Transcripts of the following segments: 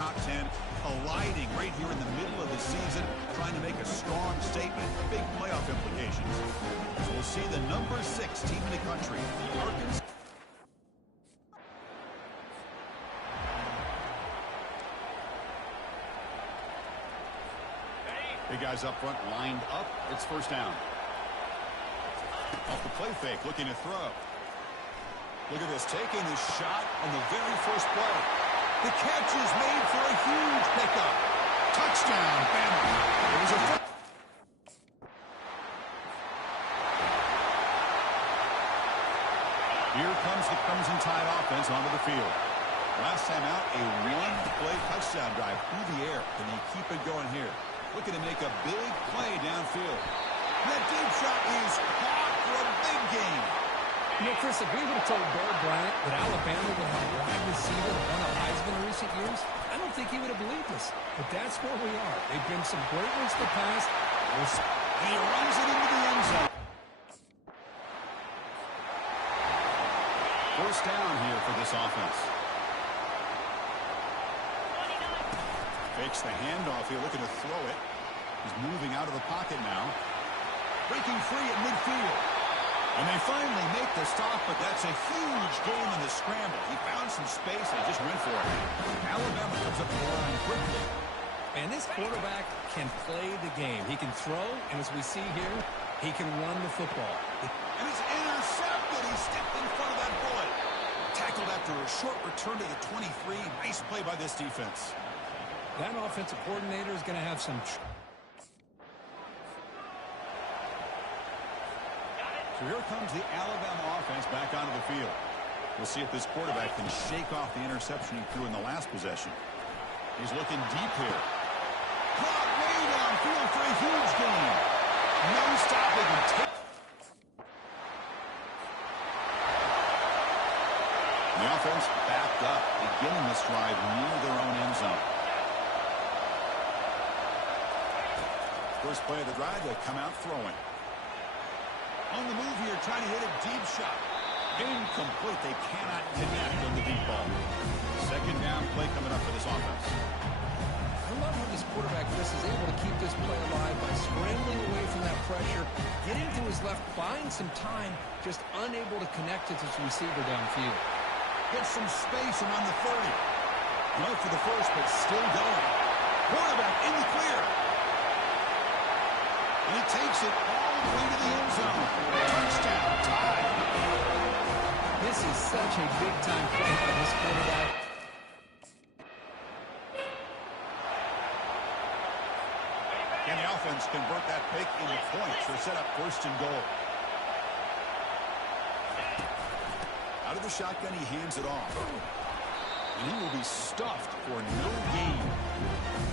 top 10, colliding right here in the middle of the season, trying to make a strong statement, big playoff implications. So we'll see the number 6 team in the country, the Arkansas. Big guys up front, lined up. It's first down. Off the play fake, looking to throw. Look at this, taking the shot on the very first play. The catch is made for a huge pickup. Touchdown, Bamaaaaaa. It was a Here comes the Crimson Tide offense onto the field. Last time out, a one-play touchdown drive through the air. Can he keep it going here? Looking to make a big play downfield. That deep shot is caught for a big game. You know, Chris, if we would have told Bear Bryant that Alabama would have a wide receiver that won a Heisman in recent years, I don't think he would have believed us. But that's where we are. They've been some great ones in the past. He runs it into the end zone. First down here for this offense. Fakes the handoff here, looking to throw it. He's moving out of the pocket now. Breaking free at midfield. And they finally make the stop, but that's a huge gain in the scramble. He found some space and he just went for it. Alabama comes up the line quickly. And this quarterback can play the game. He can throw, and as we see here, he can run the football. And it's intercepted. He stepped in front of that bullet. Tackled after a short return to the 23. Nice play by this defense. That offensive coordinator is going to have some... So here comes the Alabama offense back onto the field. We'll see if this quarterback can shake off the interception he threw in the last possession. He's looking deep here. Caught way downfield for a huge gain. No stopping him. The offense backed up, beginning this drive near their own end zone. First play of the drive, they come out throwing. On the move here, trying to hit a deep shot. Incomplete. They cannot connect on the deep ball. Second down play coming up for this offense. I love how this quarterback, Chris, is able to keep this play alive by scrambling away from that pressure, getting to his left, buying some time, just unable to connect to his receiver downfield. Gets some space around the 30. Went for the first, but still going. Quarterback in the clear. And he takes it all the way to the end zone. Touchdown, Tide. This is such a big-time play by this quarterback. Can the offense convert that pick into points or set up first and goal? Out of the shotgun, he hands it off. And he will be stuffed for no gain.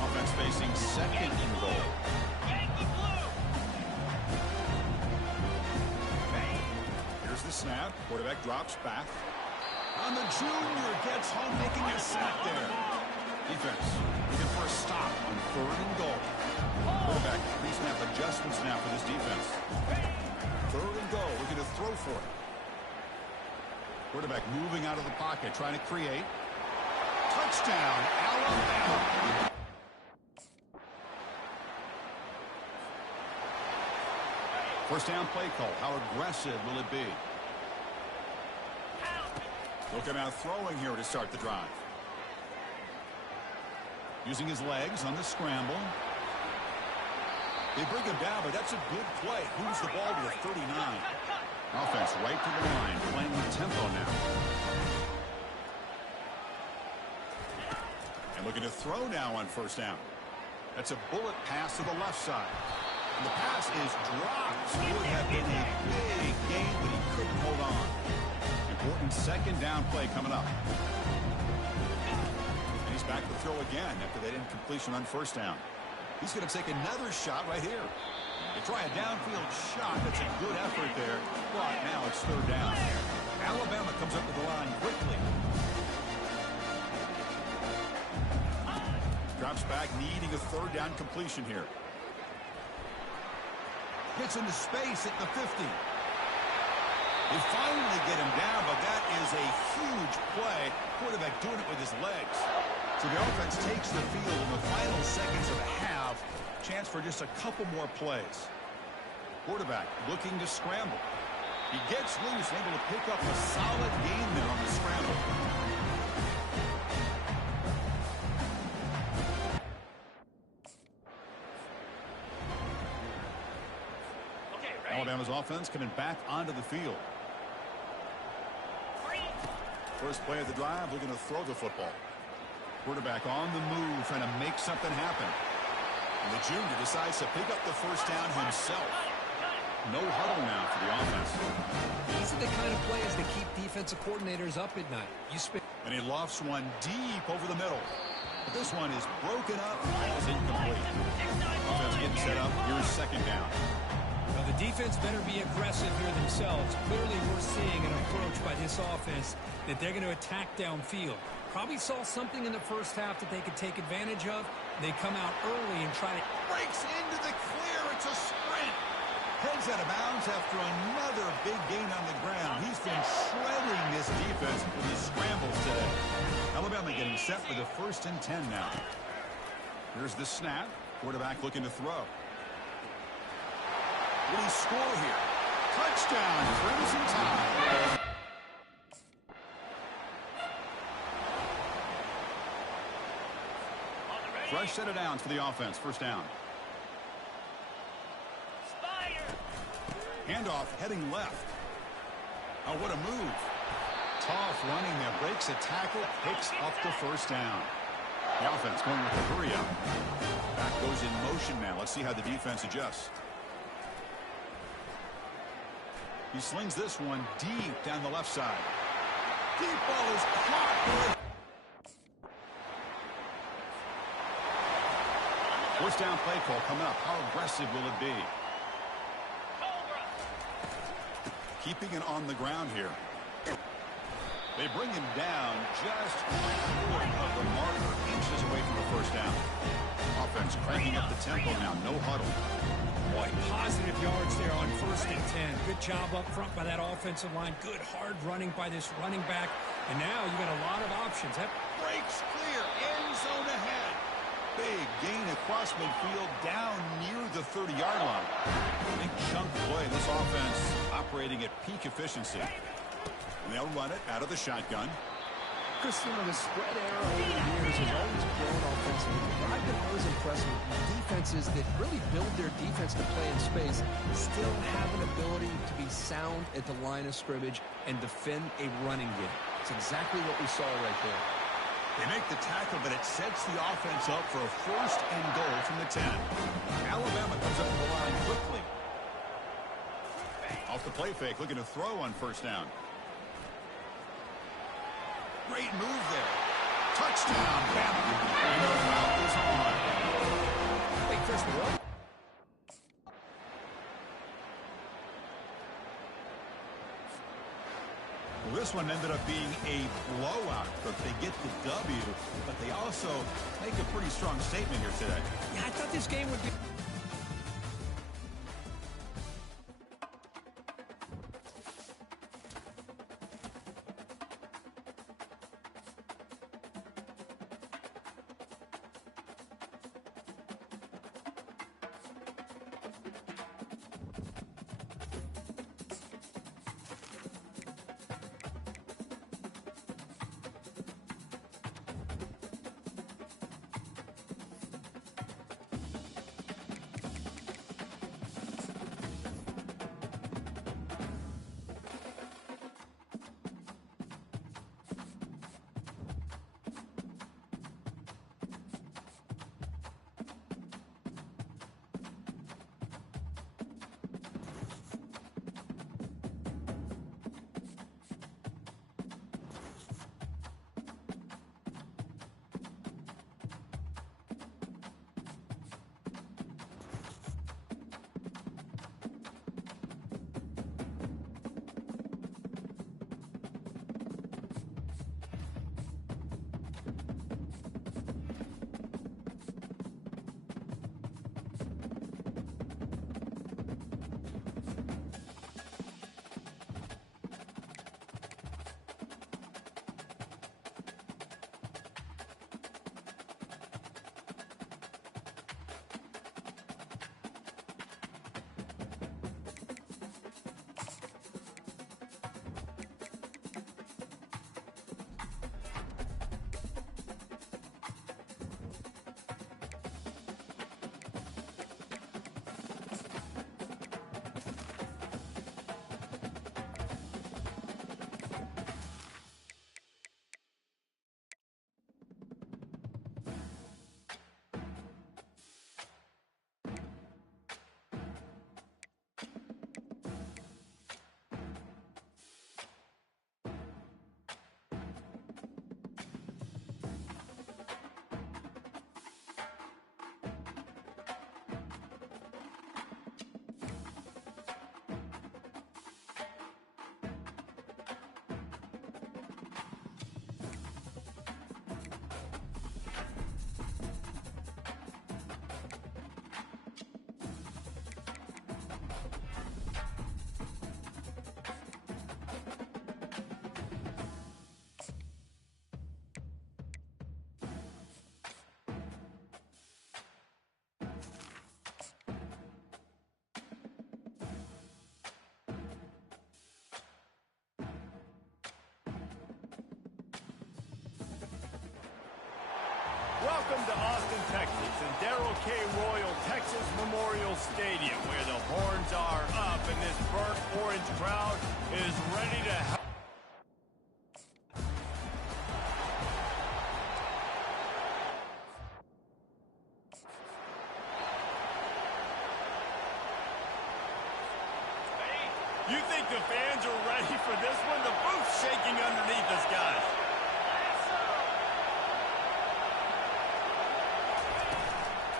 Offense facing second and goal. Here's the snap. Quarterback drops back. And the junior gets home, making a sack there. Defense looking for a stop on third and goal. Quarterback pre-snap adjustments now for this defense. Third and goal, looking to throw for it. Quarterback moving out of the pocket, trying to create. Touchdown, Alabama. First down play call. How aggressive will it be? Looking out throwing here to start the drive. Using his legs on the scramble. They bring him down, but that's a good play. Moves the ball to the 39. Offense right to the line, playing with tempo now. And looking to throw now on first down. That's a bullet pass to the left side. And the pass is dropped. Would have been a big gain, but he couldn't hold on. Important second down play coming up. And he's back to throw again after that incompletion on first down. He's going to take another shot right here. They try a downfield shot. That's a good effort there. But now it's third down. Alabama comes up to the line quickly. Drops back, needing a third down completion here. Gets into space at the 50. They finally get him down, but that is a huge play. Quarterback doing it with his legs. So the offense takes the field in the final seconds of the half. Chance for just a couple more plays. Quarterback looking to scramble. He gets loose, able to pick up a solid gain there on the scramble. Alabama's offense coming back onto the field. First play of the drive, looking to throw the football. Quarterback on the move, trying to make something happen. And the junior decides to pick up the first down himself. No huddle now for the offense. These are the kind of plays that keep defensive coordinators up at night. And he lofts one deep over the middle. But this one is broken up. Ball's incomplete. Offense getting set up. Here's second down. Well, the defense better be aggressive here themselves. Clearly, we're seeing an approach by this offense that they're going to attack downfield. Probably saw something in the first half that they could take advantage of. They come out early and try to... Breaks into the clear. It's a sprint. Heads out of bounds after another big gain on the ground. He's been shredding this defense with his scrambles today. Alabama getting set for the 1st and 10 now. Here's the snap. Quarterback looking to throw. Will he score here? Touchdown, Crimson Tide. Fresh set of downs for the offense. First down. Handoff heading left. Oh, what a move. Tough running there. Breaks a tackle. Picks up the first down. The offense going with a hurry up. Back goes in motion now. Let's see how the defense adjusts. He slings this one deep down the left side. Deep ball is caught. First down play call coming up. How aggressive will it be? Keeping it on the ground here. They bring him down just short of the marker, inches away from the first down. Offense cranking up the tempo now. No huddle. Boy, positive yards there on 1st and 10. Good job up front by that offensive line. Good hard running by this running back. And now you got a lot of options. That breaks clear. End zone ahead. Big gain across midfield down near the 30-yard line. Big chunk play. This offense operating at peak efficiency. And they'll run it out of the shotgun. Chris, the spread era over the years has always grown offensively. But I've been always impressed with defenses that really build their defense to play in space, still have an ability to be sound at the line of scrimmage and defend a running game. It's exactly what we saw right there. They make the tackle, but it sets the offense up for a 1st and goal from the 10. Alabama comes up to the line quickly. Off the play fake, looking to throw on 1st down. Great move there. Touchdown, Bama. And the foul is on. Hey, Chris, what? Well, this one ended up being a blowout, but they get the W, but they also make a pretty strong statement here today. Yeah, I thought this game would be... Welcome to Austin, Texas, and Darrell K. Royal Texas Memorial Stadium, where the horns are up and this burnt orange crowd is ready to help. You think the fans are ready for this one? The booth's shaking underneath us, guys.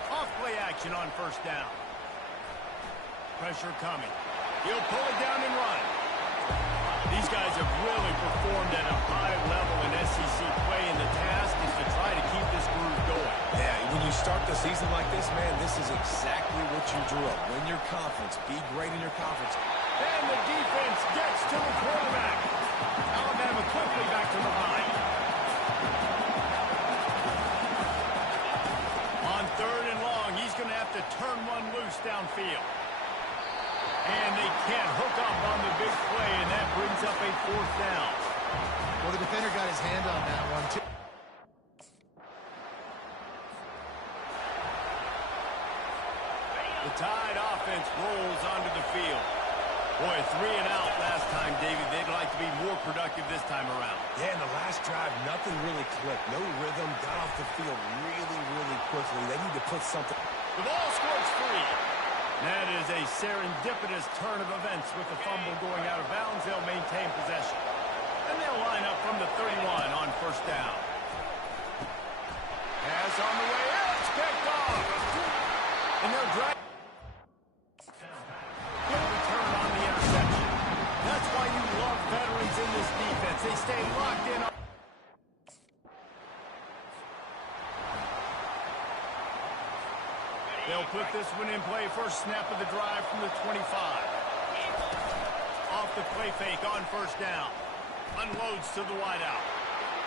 Off-play action on first down. Pressure coming. He'll pull it down and run. These guys have really performed at a high level in SEC play, and the task is to try to keep this groove going. Yeah, when you start the season like this, man, this is exactly what you drew up. Win your conference. Be great in your conference. And the defense gets to the quarterback. Alabama quickly back to the line. On third and long, he's going to have to turn one loose downfield. And they can't hook up on the big play, and that brings up a fourth down. Well, the defender got his hand on that one, too. The Tide offense rolls onto the field. Boy, 3 and out last time, David. They'd like to be more productive this time around. Yeah, in the last drive, nothing really clicked. No rhythm. Got off the field really, really quickly. They need to put something. The ball squirts free. That is a serendipitous turn of events with the fumble going out of bounds. They'll maintain possession. And they'll line up from the 31 on first down. Pass on the way out. It's picked off. And they'll drag. Return on the interception. That's why you love veterans in this defense. They stay locked in. They'll put this one in play. First snap of the drive from the 25. Off the play fake on first down. Unloads to the wideout.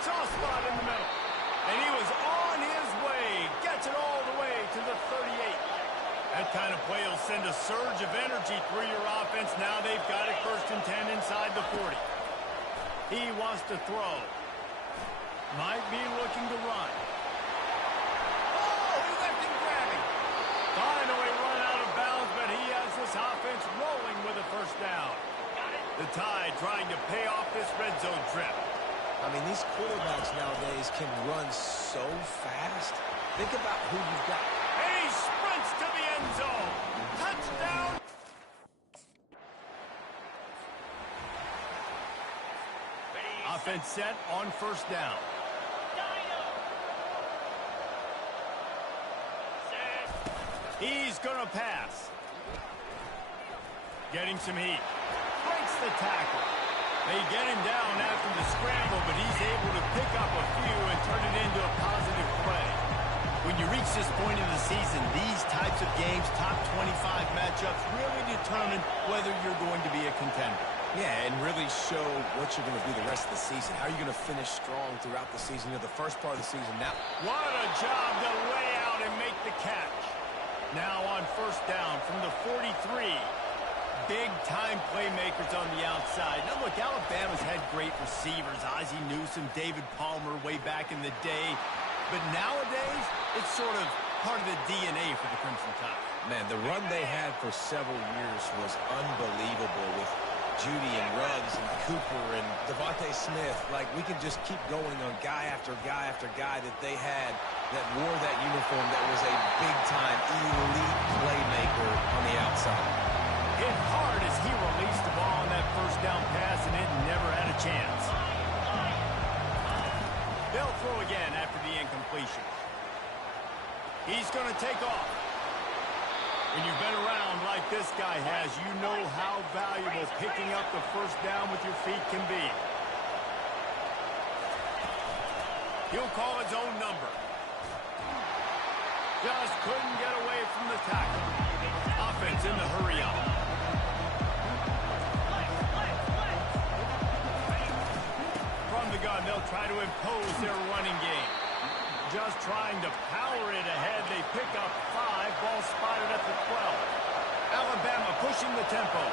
Saw a spot in the middle. And he was on his way. Gets it all the way to the 38. That kind of play will send a surge of energy through your offense. Now they've got it first and 10 inside the 40. He wants to throw. Might be looking to run. Oh, he left him grabbing. Finally run out of bounds, but he has this offense rolling with a first down. The Tide trying to pay off this red zone trip. I mean, these quarterbacks nowadays can run so fast. Think about who you've got. And he sprints to the end zone. Touchdown. Offense set on first down. He's going to pass. Getting some heat. Breaks the tackle. They get him down after the scramble, but he's able to pick up a few and turn it into a positive play. When you reach this point in the season, these types of games, top 25 matchups, really determine whether you're going to be a contender. Yeah, and really show what you're going to do the rest of the season. How are you going to finish strong throughout the season? You know, the first part of the season now. What a job to lay out and make the catch. Now on first down from the 43. Big-time playmakers on the outside. Now, look, Alabama's had great receivers. Ozzie Newsome, David Palmer way back in the day. But nowadays, it's sort of part of the DNA for the Crimson Tide. Man, the run they had for several years was unbelievable with Judy and Ruggs and Cooper and Devontae Smith. Like, we can just keep going on guy after guy after guy that they had that wore that uniform that was a big-time elite playmaker on the outside. Hit hard as he released the ball on that first down pass, and it never had a chance. They'll throw again after the incompletion. He's going to take off. When you've been around like this guy has, you know how valuable picking up the first down with your feet can be. He'll call his own number. Just couldn't get away from the tackle. Offense in the hurry up. From the gun, they'll try to impose their running game. Just trying to power it ahead. They pick up 5. Ball spotted at the 12. Alabama pushing the tempo.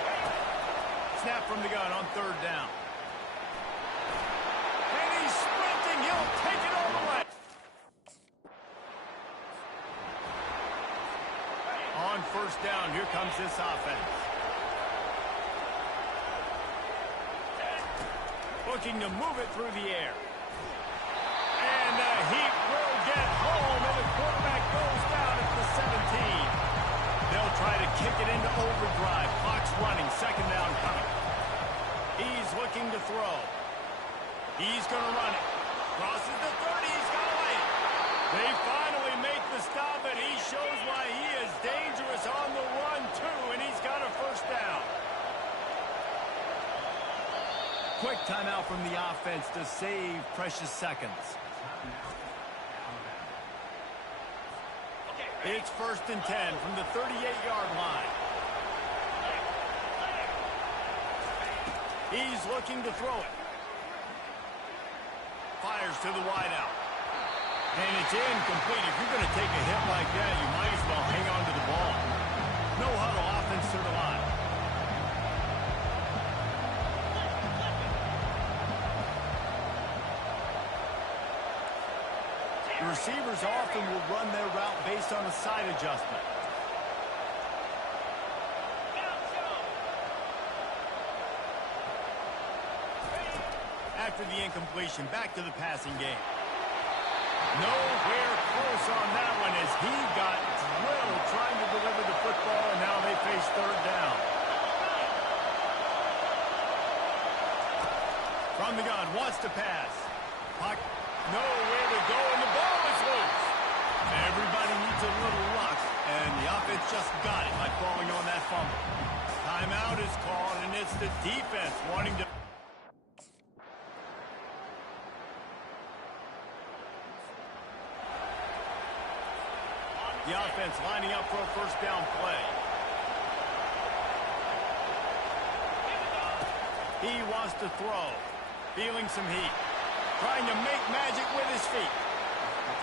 Snap from the gun on third down. And he's sprinting. He'll take it all the way. first down. Here comes this offense. Looking to move it through the air. And the heat will get home, and the quarterback goes down at the 17. They'll try to kick it into overdrive. Clock's running, second down coming. He's looking to throw. He's going to run it. Crosses the 30, he's got to lay it. They finally make the stop, and he shows why he is dangerous on the run, too, and he's got a first down. Quick timeout from the offense to save precious seconds. It's 1st and 10 from the 38-yard line. He's looking to throw it. Fires to the wideout. And it's incomplete. If you're going to take a hit like that, you might as well hang on to the ball. No huddle, offense to the line. The receivers often will run their route based on a side adjustment. After the incompletion, back to the passing game. Nowhere close on that one as he got drilled trying to deliver the football, and now they face third down. From the gun, wants to pass. Puck, nowhere to go, and the ball is loose. Everybody needs a little luck, and the offense just got it by falling on that fumble. Timeout is called, and it's the defense wanting to... The offense lining up for a first down play. He wants to throw. Feeling some heat. Trying to make magic with his feet.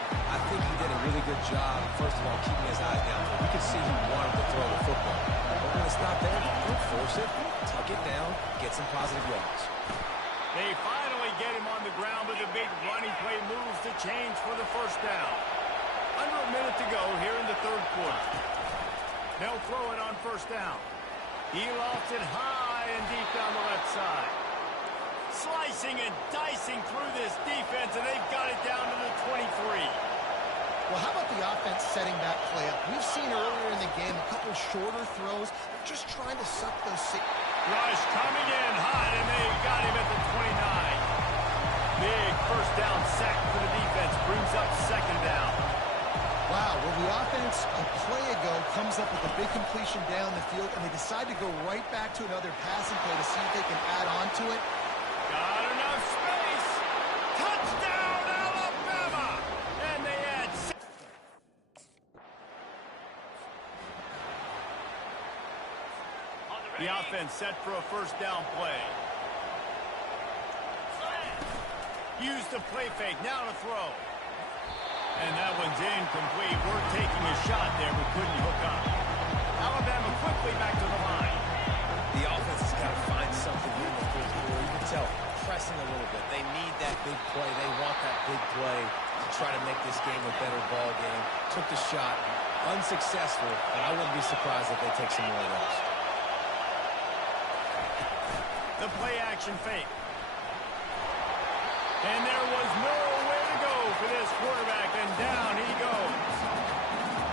I think he did a really good job, first of all, keeping his eyes down. We could see he wanted to throw the football. But when it's not there, don't force it. Tuck it down. Get some positive yards. They finally get him on the ground, but the big running play moves to change for the first down. Under a minute to go here in the third quarter. They'll throw it on first down. He lofts it high and deep down the left side. Slicing and dicing through this defense, and they've got it down to the 23. Well, how about the offense setting that play up? We've seen earlier in the game a couple shorter throws. They're just trying to suck those... Rush coming in hot, and they got him at the 29. Big first down sack for the defense. Brings up second down. Wow, well, the offense a play ago comes up with a big completion down the field, and they decide to go right back to another passing play to see if they can add on to it. Got enough space. Touchdown, Alabama! And they add... The offense set for a first down play. Used the play fake, now to throw. And that one's incomplete. We're taking a shot there, but couldn't hook up. Alabama quickly back to the line. The offense has got to find something here in the fourth quarter. You can tell, pressing a little bit. They need that big play. They want that big play to try to make this game a better ball game. Took the shot, unsuccessful, but I wouldn't be surprised if they take some more of those. The play action fake. And there was nowhere to go for this quarterback, and down he goes.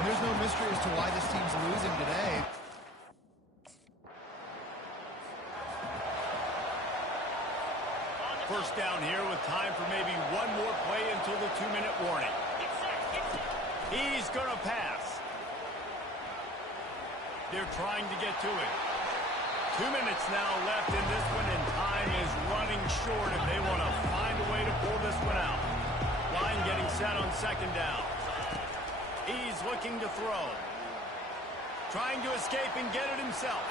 And there's no mystery as to why this team's losing today. First down here with time for maybe one more play until the 2-minute warning. He's going to pass. They're trying to get to it. 2 minutes now left in this one, and time is running short if they want to find a way to pull this one out. Line getting set on second down. He's looking to throw. Trying to escape and get it himself.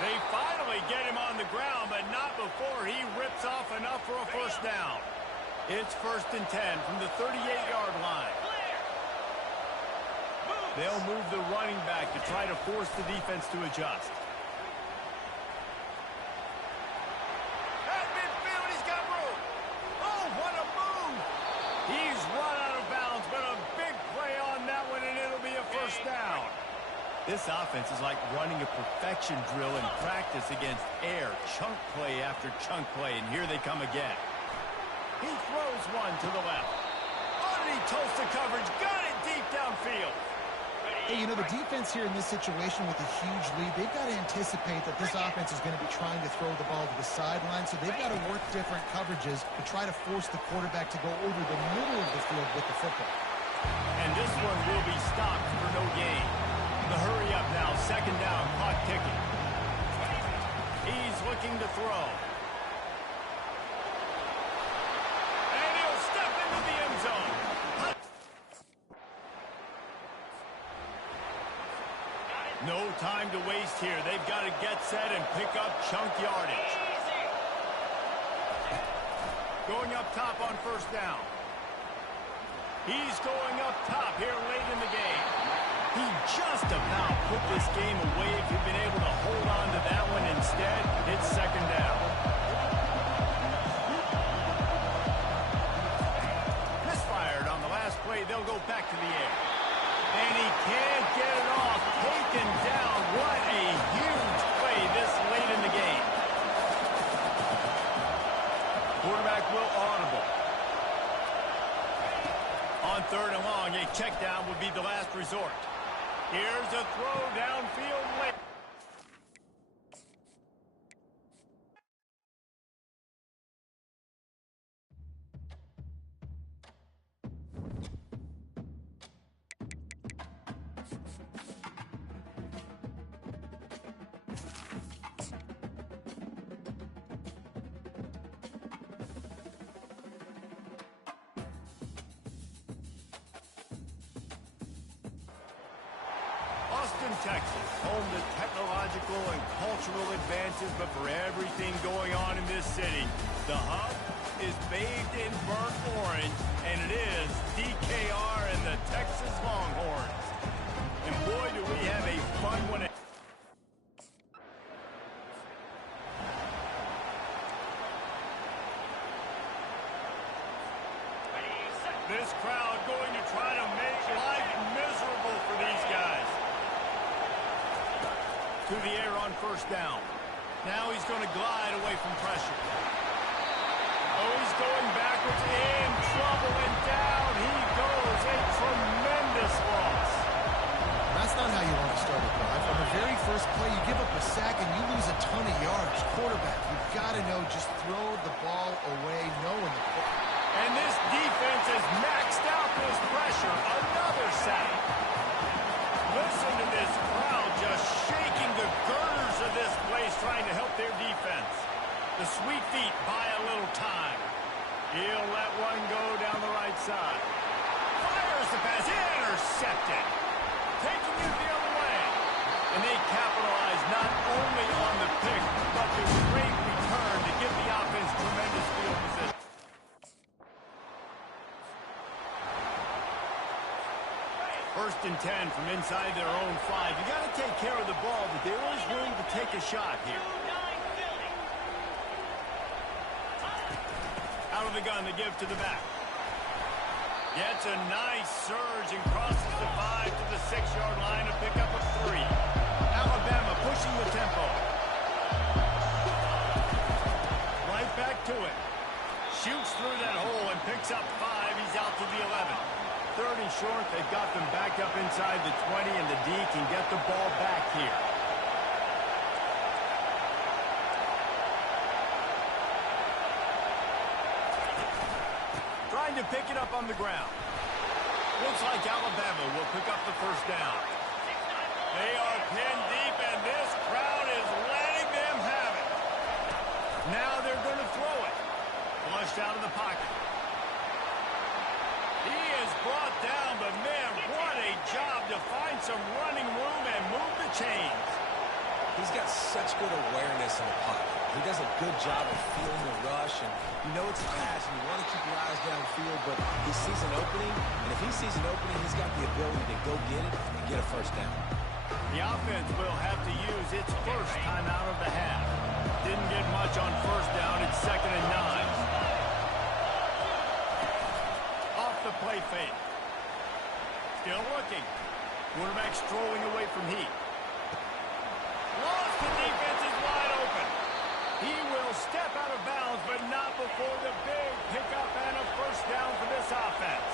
They finally get him on the ground, but not before he rips off enough for a first down. It's 1st and 10 from the 38-yard line. They'll move the running back to try to force the defense to adjust. At midfield, he's got room. Oh, what a move. He's run out of bounds, but a big play on that one, and it'll be a first down. This offense is like running a perfection drill in practice against air. Chunk play after chunk play, and here they come again. He throws one to the left. Underneath Tulsa coverage, got it deep downfield. Hey, you know, the defense here in this situation with a huge lead, they've got to anticipate that this offense is going to be trying to throw the ball to the sideline, so they've got to work different coverages to try to force the quarterback to go over the middle of the field with the football. And this one will be stopped for no gain. The hurry up now, second down, clock ticking. He's looking to throw. And he'll step into the end zone. No time to waste here. They've got to get set and pick up chunk yardage. Going up top on first down. He's going up top here late in the game. He just about put this game away if he'd been able to hold on to that one. Instead, it's second down. Misfired on the last play. They'll go back to the air. And he can't get it off. Taken down. What a huge play this late in the game. Quarterback will audible. On third and long, a check down would be the last resort. Here's a throw downfield late. Austin, Texas, home to technological and cultural advances, but for everything going on in this city, the hub is bathed in burnt orange, and it is DKR and the Texas Longhorns. And boy, do we have a fun one. This crowd going to try to make life miserable for these guys. To the air on first down. Now he's going to glide away from pressure. Oh, he's going backwards, in trouble, and down he goes. A tremendous loss. That's not how you want to start a drive. On the very first play, you give up a sack and you lose a ton of yards. Quarterback, you've got to know, just throw the ball away, knowing the play. And this defense has maxed out this pressure. Another sack. Listen to this crowd just shaking the girders of this place, trying to help their defense. The Sweet Feet buy a little time. He'll let one go down the right side. Fires the pass. Intercepted. Taking it the other way. And they capitalize not only on the pick, but the great return to give the offense tremendous field position. First and 10 from inside their own 5. You got to take care of the ball, but there is room to take a shot here. Out of the gun to give to the back. Gets a nice surge and crosses the 5 to the 6-yard line to pick up a 3. Alabama pushing the tempo. Right back to it. Shoots through that hole and picks up 5. He's out to the 11. 30 short, they've got them back up inside the 20, and the D can get the ball back here. Trying to pick it up on the ground. Looks like Alabama will pick up the first down. They are pinned deep, and this crowd is letting them have it. Now they're going to throw it. Flushed out of the pocket. He is brought down, but man, what a job to find some running room and move the chains. He's got such good awareness in the pocket. He does a good job of feeling the rush, and you know it's a pass, and you want to keep your eyes downfield, but he sees an opening, and if he sees an opening, he's got the ability to go get it and get a first down. The offense will have to use its first time out of the half. Didn't get much on first down. It's 2nd and 9. Off the play fake. Still looking. Quarterback strolling away from heat. Lost the defense is wide open. He will step out of bounds, but not before the big pickup and a first down for this offense.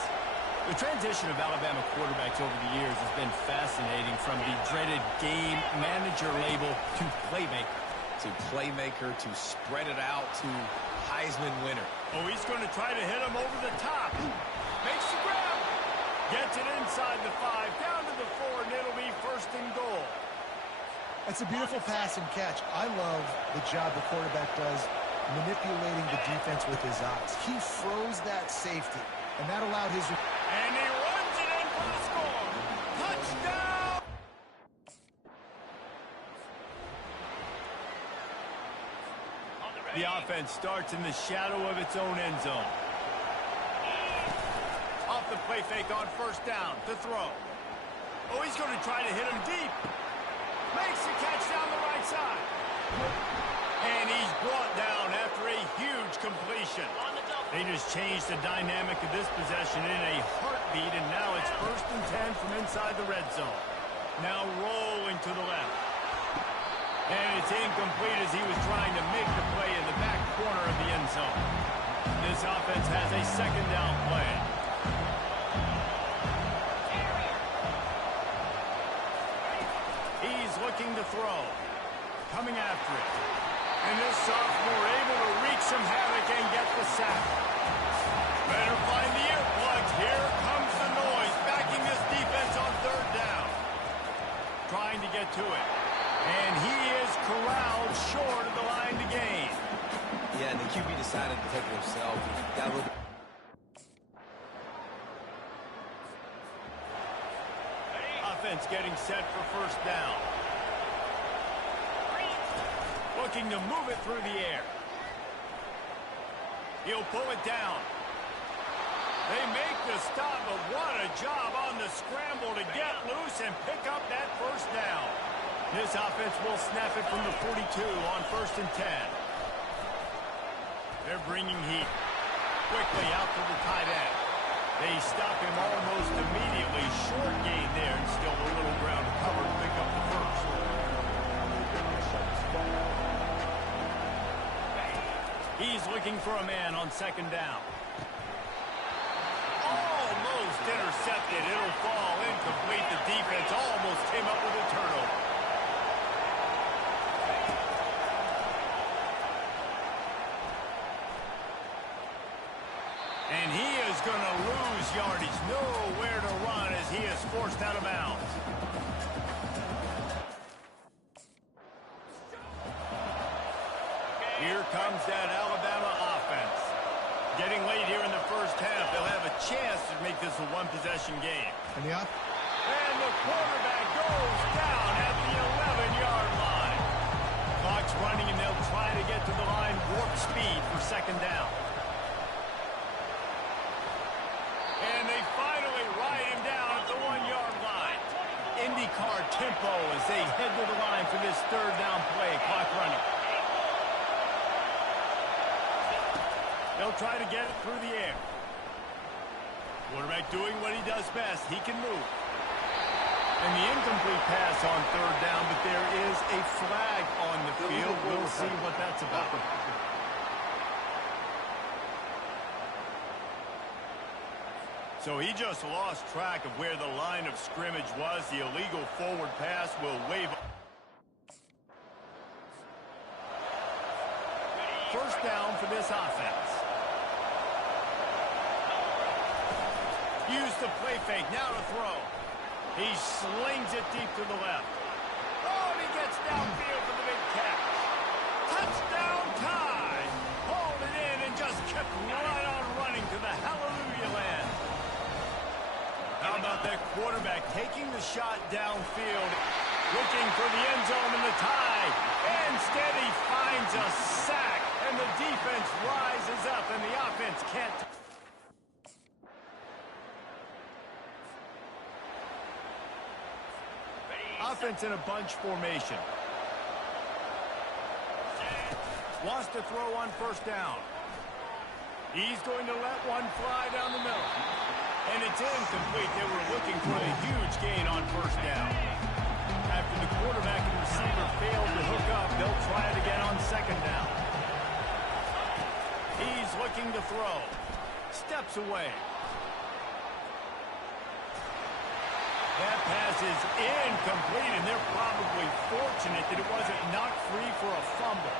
The transition of Alabama quarterbacks over the years has been fascinating, from the dreaded game manager label to playmaker. To playmaker, to spread it out, to Heisman winner. Oh, he's going to try to hit him over the top. Makes the grab. Gets it inside the 5, down to the 4, and it'll be first and goal. That's a beautiful pass and catch. I love the job the quarterback does manipulating the defense with his eyes. He froze that safety, and that allowed his... And he runs it in for the score. Touchdown! The offense starts in the shadow of its own end zone. Off the play fake on first down to throw. Oh, he's going to try to hit him deep. Makes the catch down the right side. And he's brought down after a huge completion. They just changed the dynamic of this possession in a heartbeat, and now it's first and 10 from inside the red zone. Now rolling to the left. And it's incomplete as he was trying to make the play in the back corner of the end zone. This offense has a second down play. He's looking to throw. Coming after it. And this sophomore able to wreak some havoc and get the sack. Better find the earplugs. Here comes the noise, backing this defense on third down. Trying to get to it. And he is corralled short of the line to gain. Yeah, and the QB decided to take it himself. He got a little... Offense getting set for first down. Looking to move it through the air. He'll pull it down. They make the stop, but what a job on the scramble to get loose and pick up that first down. This offense will snap it from the 42 on first and 10. They're bringing heat. Quickly out to the tight end. They stop him almost immediately. Short gain there, and still a little ground to cover to pick up the first. He's looking for a man on second down. Almost intercepted. It'll fall incomplete. The defense almost came up with a turnover. And he is going to lose yardage. Nowhere to run as he is forced out of bounds. Here comes that Alabama offense. Getting late here in the first half. They'll have a chance to make this a one-possession game. And the quarterback goes down at the 11-yard line. Clock's running, and they'll try to get to the line warp speed for second down. And they finally ride him down at the 1-yard line. IndyCar tempo as they head to the line for this third down play. Clock running. They'll try to get it through the air. Quarterback doing what he does best. He can move. And the incomplete pass on third down, but there is a flag on the field. We'll see what that's about. So he just lost track of where the line of scrimmage was. The illegal forward pass will wave. First down for this offense. Use the play fake, now to throw. He slings it deep to the left. Oh, and he gets downfield for the big catch. Touchdown time! Hauled it in and just kept right on running to the hallelujah land. How about that quarterback taking the shot downfield, looking for the end zone and the tie. Instead, he finds a sack, and the defense rises up, and the offense can't. Offense in a bunch formation. Wants to throw on first down. He's going to let one fly down the middle. And it's incomplete. They were looking for a huge gain on first down. After the quarterback and receiver failed to hook up, they'll try it again on second down. He's looking to throw. Steps away. That pass is incomplete, and they're probably fortunate that it wasn't knocked free for a fumble.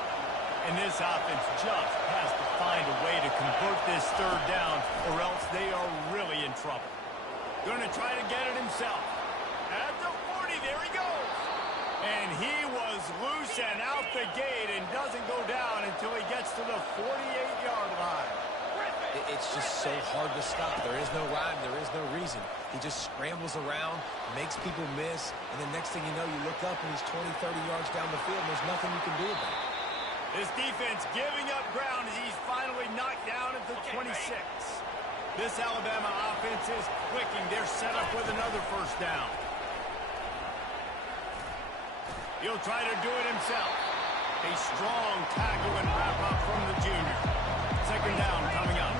And this offense just has to find a way to convert this third down, or else they are really in trouble. Going to try to get it himself. At the 40, there he goes. And he was loose and out the gate and doesn't go down until he gets to the 48-yard line. It's just so hard to stop. There is no rhyme. There is no reason. He just scrambles around, makes people miss, and the next thing you know, you look up and he's 20, 30 yards down the field, and there's nothing you can do about it. This defense giving up ground as he's finally knocked down at the 26. This Alabama offense is clicking. They're set up with another first down. He'll try to do it himself. A strong tackle and wrap-up from the junior. Second down coming up.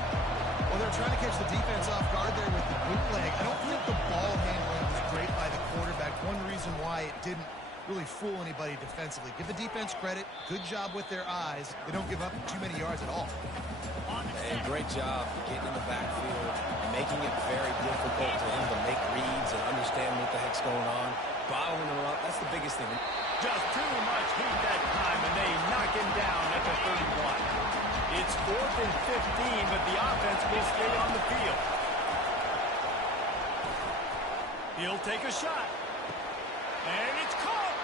Well, they're trying to catch the defense off guard there with the bootleg. I don't think the ball handling was great by the quarterback. One reason why it didn't really fool anybody defensively. Give the defense credit. Good job with their eyes. They don't give up too many yards at all. And great job getting in the backfield and making it very difficult for him to make reads and understand what the heck's going on. Bottling him up, that's the biggest thing. Just too much heat that time, and they knock him down at the 31. It's 4th and 15, but the offense will stay on the field. He'll take a shot. And it's caught.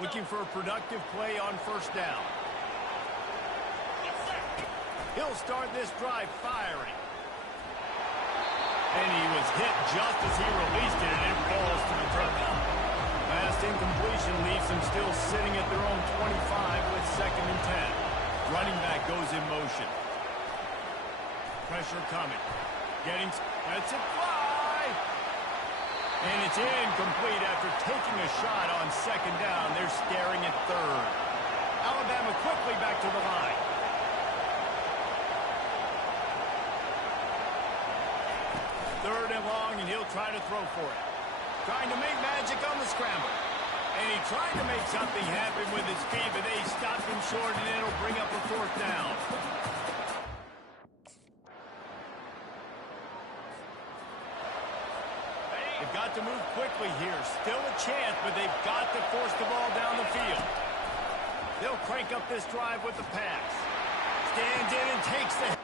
Looking for a productive play on first down. He'll start this drive firing. And he was hit just as he released it, and it falls to the turf. Last incompletion leaves them still sitting at their own 25 with 2nd and 10. Running back goes in motion. Pressure coming. Lets it fly. And it's incomplete after taking a shot on second down. They're staring at third. Alabama quickly back to the line. Third and long, and he'll try to throw for it. Trying to make magic on the scramble. And he tried to make something happen with his feet, but they stopped him short, and it'll bring up a 4th down. They've got to move quickly here. Still a chance, but they've got to force the ball down the field. They'll crank up this drive with the pass. Stands in and takes the...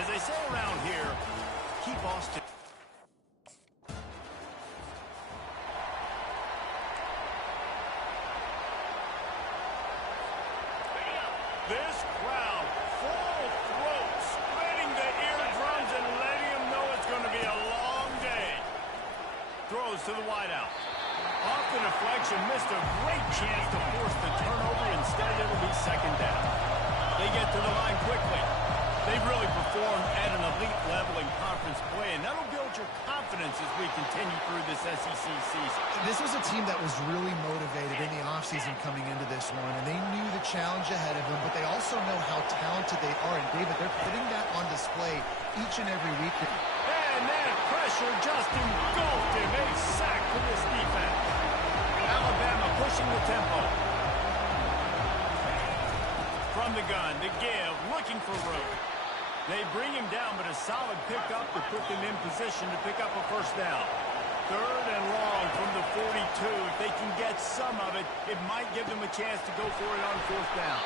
As they say around here, keep Austin. This crowd, full throat, splitting the eardrums and letting them know it's going to be a long day. Throws to the wideout. Off the deflection, missed a great chance to force the turnover. Instead, it'll be second down. They get to the line quickly. They've really performed at an elite level in conference play, and that'll build your confidence as we continue through this SEC season. This was a team that was really motivated in the offseason coming into this one, and they knew the challenge ahead of them, but they also know how talented they are. And, David, they're putting that on display each and every week. And that pressure just engulfed him. A sack for this defense. Alabama pushing the tempo. From the gun, the give, looking for room. They bring him down, but a solid pickup to put them in position to pick up a first down. Third and long from the 42. If they can get some of it, it might give them a chance to go for it on 4th down.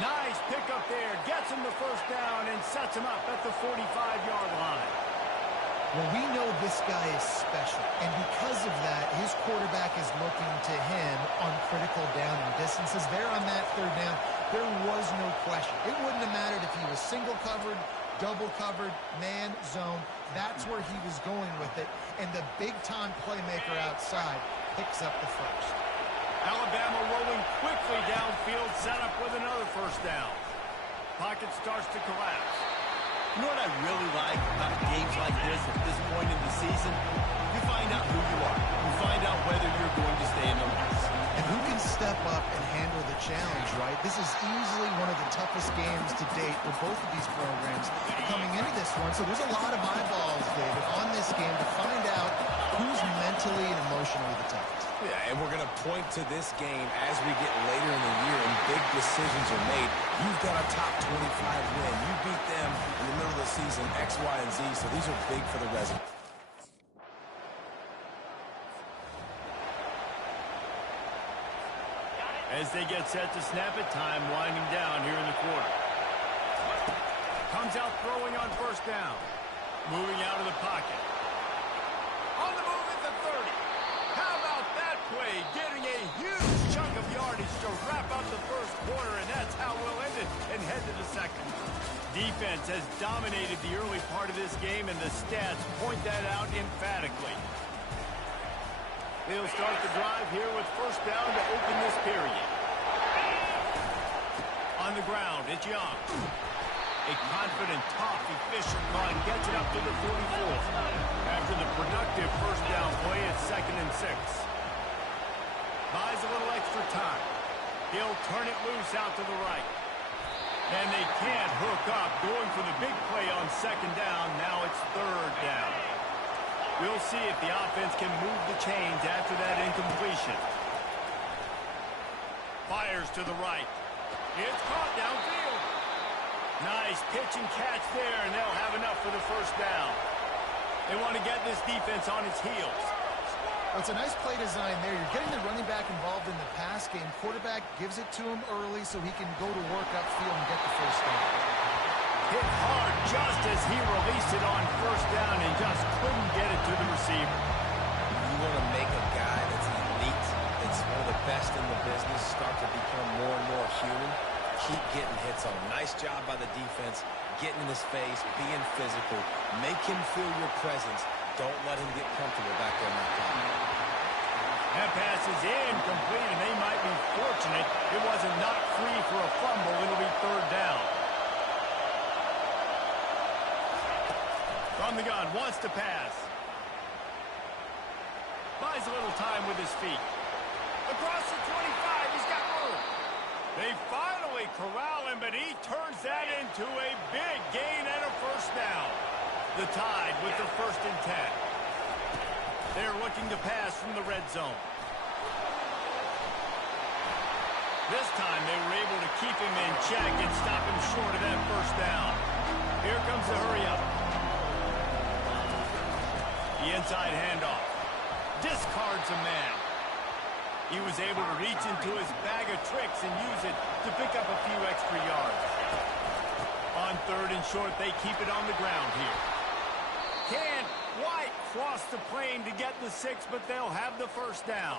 Nice pickup there. Gets him the first down and sets him up at the 45-yard line. Well, we know this guy is special, and because of that, his quarterback is looking to him on critical down and distances. There on that third down, there was no question. It wouldn't have mattered if he was single covered, double covered, man, zone. That's where he was going with it. And the big-time playmaker outside picks up the first. Alabama rolling quickly downfield, set up with another first down. Pocket starts to collapse. You know what I really like about games like this at this point in the season? You find out who you are. You find out whether you're going to stay in the race. And who can step up and handle the challenge, right? This is easily one of the toughest games to date for both of these programs coming into this one. So there's a lot of eyeballs, David, on this game to find out who's mentally and emotionally the toughest. Yeah, and we're going to point to this game as we get later in the year and big decisions are made. You've got a top 25 win. You beat them in the middle of the season, X, Y, and Z, so these are big for the resume. As they get set to snap it, time winding down here in the quarter. Comes out throwing on first down. Moving out of the pocket. On the move at the 30. How about that play? Getting a huge chunk of yardage to wrap up the first quarter, and that's how we'll end it and head to the second. Defense has dominated the early part of this game, and the stats point that out emphatically. They'll start the drive here with first down to open this period. On the ground, it's Young. A confident, tough, efficient run gets it up to the 44. After the productive first down play, it's 2nd and 6. Buys a little extra time. He'll turn it loose out to the right. And they can't hook up, going for the big play on 2nd down. Now it's 3rd down. We'll see if the offense can move the chains after that incompletion. Fires to the right. It's caught downfield. Nice pitch and catch there, and they'll have enough for the first down. They want to get this defense on its heels. Well, it's a nice play design there. You're getting the running back involved in the pass game. Quarterback gives it to him early so he can go to work upfield and get the first down. Hit hard just as he released it on first down and just couldn't get it to the receiver. You want to make a guy that's elite, that's one of the best in the business, start to become more and more human. Keep getting hits on him. Nice job by the defense, getting in his face, being physical. Make him feel your presence. Don't let him get comfortable back there in that pocket. That pass is incomplete, and they might be fortunate it wasn't knocked free for a fumble. It'll be 3rd down. From the gun, wants to pass. Buys a little time with his feet. Across the 25, he's got room. They finally corral him, but he turns that into a big gain and a first down. The Tide with the 1st and 10. They're looking to pass from the red zone. This time they were able to keep him in check and stop him short of that first down. Here comes the hurry-up. The inside handoff. Discards a man. He was able to reach into his bag of tricks and use it to pick up a few extra yards. On 3rd and short, they keep it on the ground here. Can't quite cross the plane to get the 6, but they'll have the first down.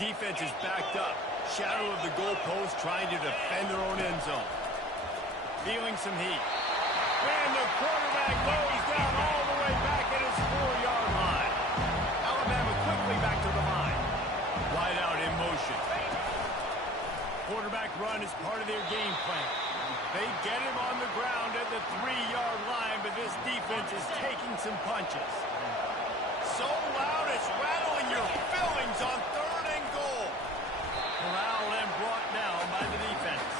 Defense is backed up. Shadow of the goalpost, trying to defend their own end zone. Feeling some heat. And the quarterback goes down all the way back at his 4-yard line. Alabama quickly back to the line. Wide out in motion. Quarterback run is part of their game plan. They get him on the ground at the 3-yard line, but this defense is taking some punches. So loud it's rattling your fillings on 3rd and goal. Corralled and brought down by the defense.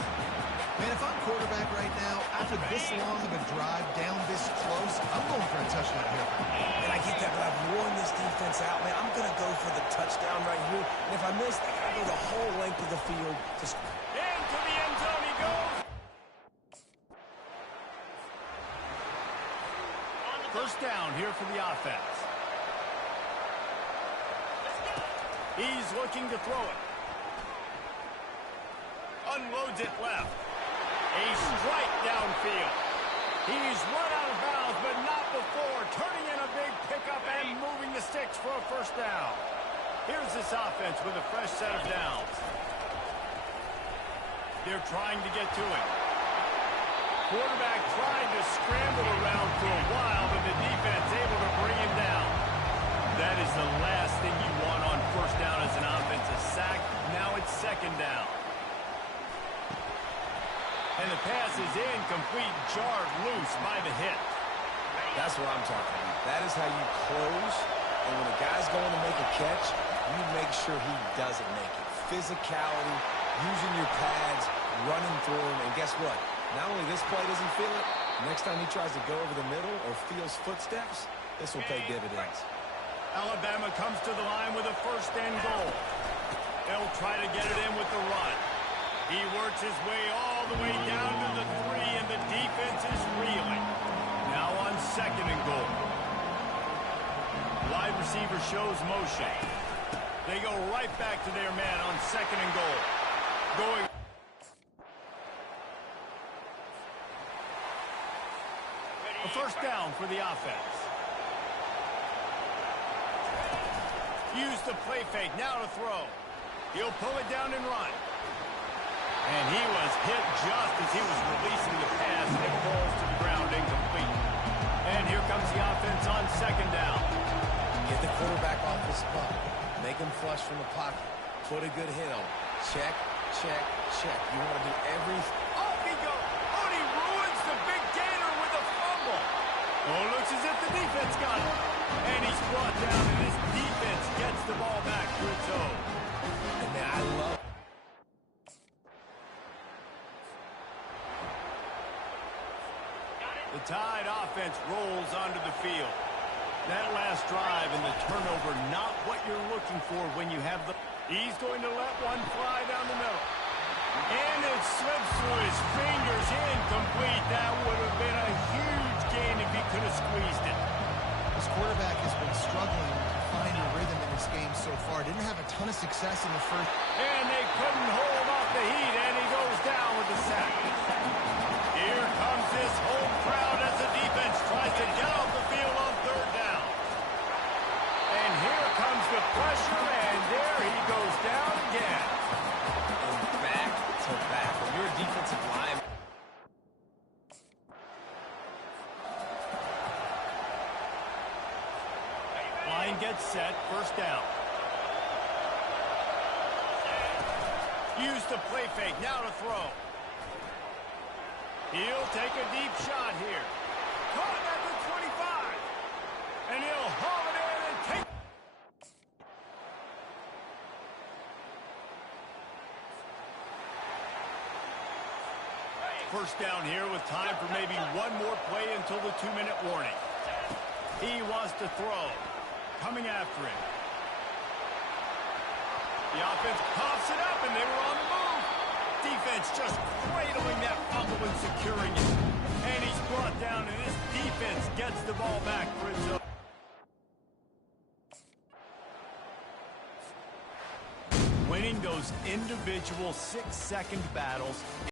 Man, if I'm quarterback right now, after this long of a drive down this close, I'm going for a touchdown here. And I get that, but I've worn this defense out, man. I'm going to go for the touchdown right here. And if I miss, I got to go the whole length of the field to score. Into the end zone he goes. First down here for the offense. He's looking to throw it. Unloads it left. A strike downfield. He's run out of bounds, but not before. Turning in a big pickup and moving the sticks for a first down. Here's this offense with a fresh set of downs. They're trying to get to him. Quarterback trying to scramble around for a while, but the defense able to bring him down. That is the last thing you want on first down as an offensive sack. Now it's second down. And the pass is incomplete, jarred loose by the hit. That's what I'm talking about. That is how you close. And when a guy's going to make a catch, you make sure he doesn't make it. Physicality, using your pads, running through him. And guess what? Not only this play doesn't feel it, next time he tries to go over the middle or feels footsteps, this will pay dividends. Alabama comes to the line with a first and goal. They'll try to get it in with the run. He works his way all the way down to the 3, and the defense is reeling. Now on second and goal. Wide receiver shows motion. They go right back to their man on second and goal. Going. A first down for the offense. Use the play fake, now to throw. He'll pull it down and run. And he was hit just as he was releasing the pass, and it falls to the ground incomplete. And here comes the offense on second down. Get the quarterback off the spot. Make him flush from the pocket. Put a good hit on him. Check, check, check. You want to do everything. Oh, he goes. Oh, and he ruins the big gainer with a fumble. Oh, looks as if the defense got it. And he's brought down, and his defense gets the ball back to its own. And man, I love the Tide offense rolls onto the field. That last drive and the turnover, not what you're looking for when you have the... He's going to let one fly down the middle. And it slips through his fingers, incomplete. That would have been a huge gain if he could have squeezed it. This quarterback has been struggling to find a rhythm in this game so far. Didn't have a ton of success in the first. And they couldn't hold off the heat, and he goes down with the sack. Here comes this home crowd as the defense tries to get off the field on third down. And here comes the pressure, and there he goes down again. and back to back. When you're a defensive line. Line gets set, first down. Use the play fake, now to throw. He'll take a deep shot here. Caught at the 25. And he'll haul it in and take. First down here with time for maybe one more play until the 2-minute warning. He wants to throw. Coming after him. The offense pops it up, and they were on the move. Defense just cradling that fumble and securing it. And he's brought down, and his defense gets the ball back for its own. Winning those individual 6-second battles